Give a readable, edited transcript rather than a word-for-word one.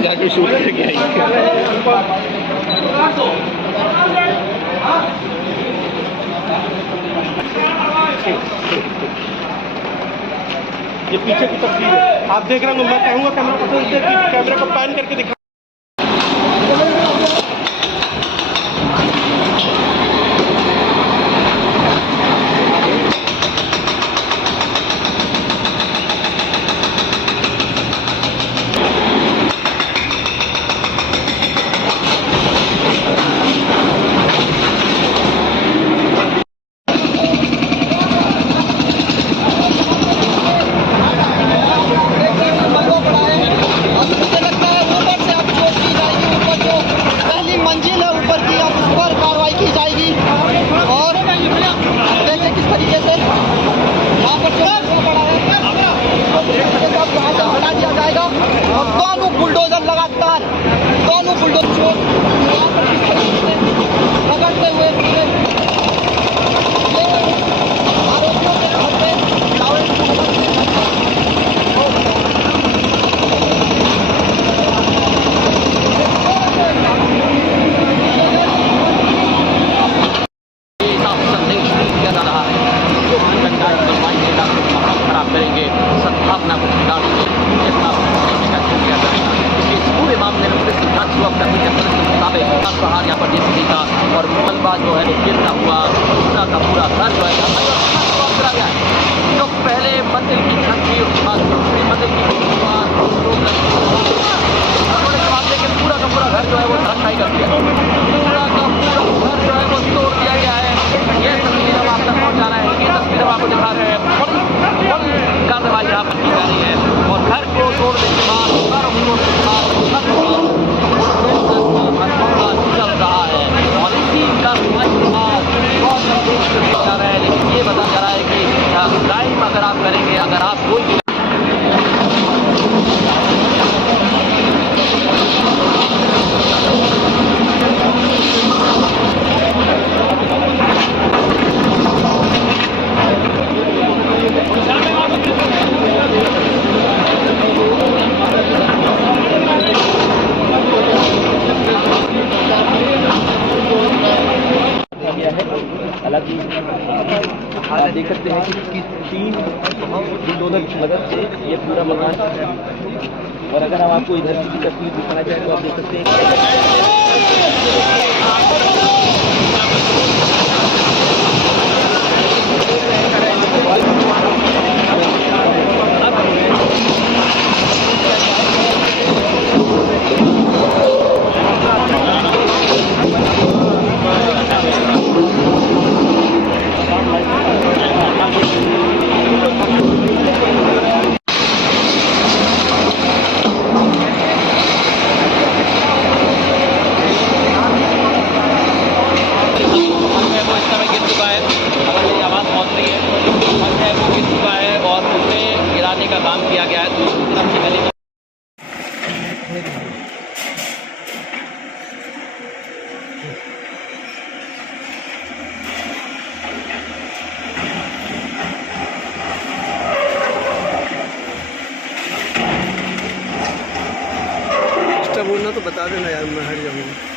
अंदर जाके शूट करके आएंगे। ये पीछे की तस्वीर है, आप देख रहे हो। मैं कहूँगा कैमरा को पैन करके दिखा। हटा दिया जाएगा और दोनों बुलडोजर लगातार पकड़ते हुए आरोपियों के घर पे खराब करेंगे, सद्भावना को बिगाड़ेंगे, इस पूरे मामले में पुलिस जांच शुरू करने के मुताबिक सहार यहाँ पर जेसीबी का और मलबा जो है गिरता हुआ पूरा का पूरा घर जो है करा गया है। जो पहले मंजिल की छत थी उसके बाद दूसरी मंजिल की लेकिन पूरा का पूरा घर जो है वो धराशायी कर दिया, पूरा का पूरा घर जो है वो तोड़ दिया गया है। ये तस्वीर हम आप तक पहुँचा रहे हैं, ये तस्वीर हम आपको दिखा रहे हैं। कार्रवाई यहाँ पर की जा रही है और घर को तोड़ने के बाद चल रहा है और इसी कार्रवाई के बाद बहुत संदेश दिया जा रहा है। लेकिन ये बताया जा रहा है कि क्राइम अगर आप करेंगे, अगर आप कोई हालांकि आप देख सकते हैं कि 3 बुलडोजर की मदद से ये पूरा मकान, और अगर हम आपको इधर की तस्वीर दिखाना चाहें तो आप देख सकते हैं का काम किया गया है। बोलना तो बता देना यार, मैं हट जाऊंगा।